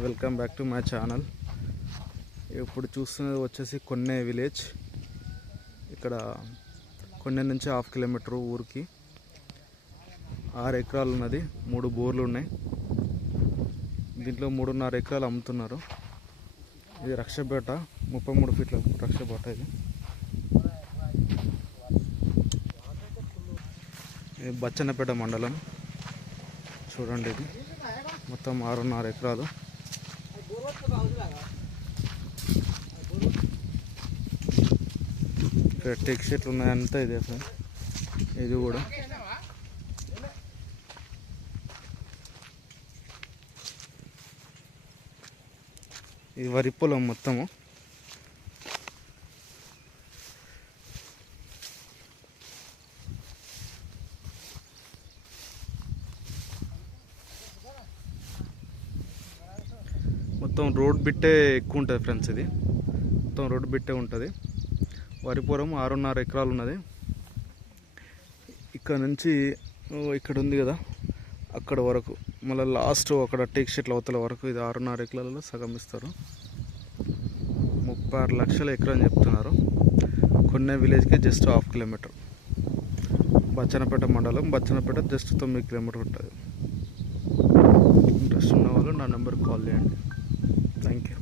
Welcome back to my channel. ఇప్పుడు చూస్తున్నది వచ్చేసి కొన్నే విలేజ్. ఇక్కడ కొన్నే నుంచి హాఫ్ కిలోమీటర్ ఊరికి. ఆరు ఎకరాలు ఉన్నది మూడు బోర్లు ఉన్నాయి. దీంట్లో మూడున్నర ఎకరాలు అమ్ముతున్నారు. ఇది రక్షపేట ముప్పై మూడు ఫీట్ల రక్షపేట ఇది. ఇది బచ్చన్నపేట మండలం. చూడండి ఇది. మొత్తం ఆరున్నర ఎకరాలు. ఇక్కడ టెక్ ఉన్నాయి ఉన్నాయంతా ఇదే సార్ ఇది కూడా. ఇది వరి పొలం మొత్తము. మొత్తం రోడ్ బిట్టే ఎక్కువ ఉంటుంది ఫ్రెండ్స్ ఇది. మొత్తం రోడ్ బిట్టే ఉంటుంది. వరిపురం ఆరున్నర ఎకరాలు ఉన్నది. ఇక్కడ నుంచి ఓ, ఇక్కడ ఉంది కదా. అక్కడ వరకు మళ్ళీ లాస్ట్ అక్కడ టేక్ షీట్ల అవతల వరకు ఇది ఆరున్నర ఎకరాలలో సగం ఇస్తారు. ముప్పై ఆరు లక్షల ఎకరం చెప్తున్నారు. కొన్నే విలేజ్కి జస్ట్ హాఫ్ కిలోమీటర్ బచ్చనపేట మండలం బచ్చనపేట జస్ట్ తొమ్మిది కిలోమీటర్ ఉంటుంది. ఇంట్రెస్ట్ ఉన్న వాళ్ళు నా నెంబర్కి కాల్ చేయండి. Thank you.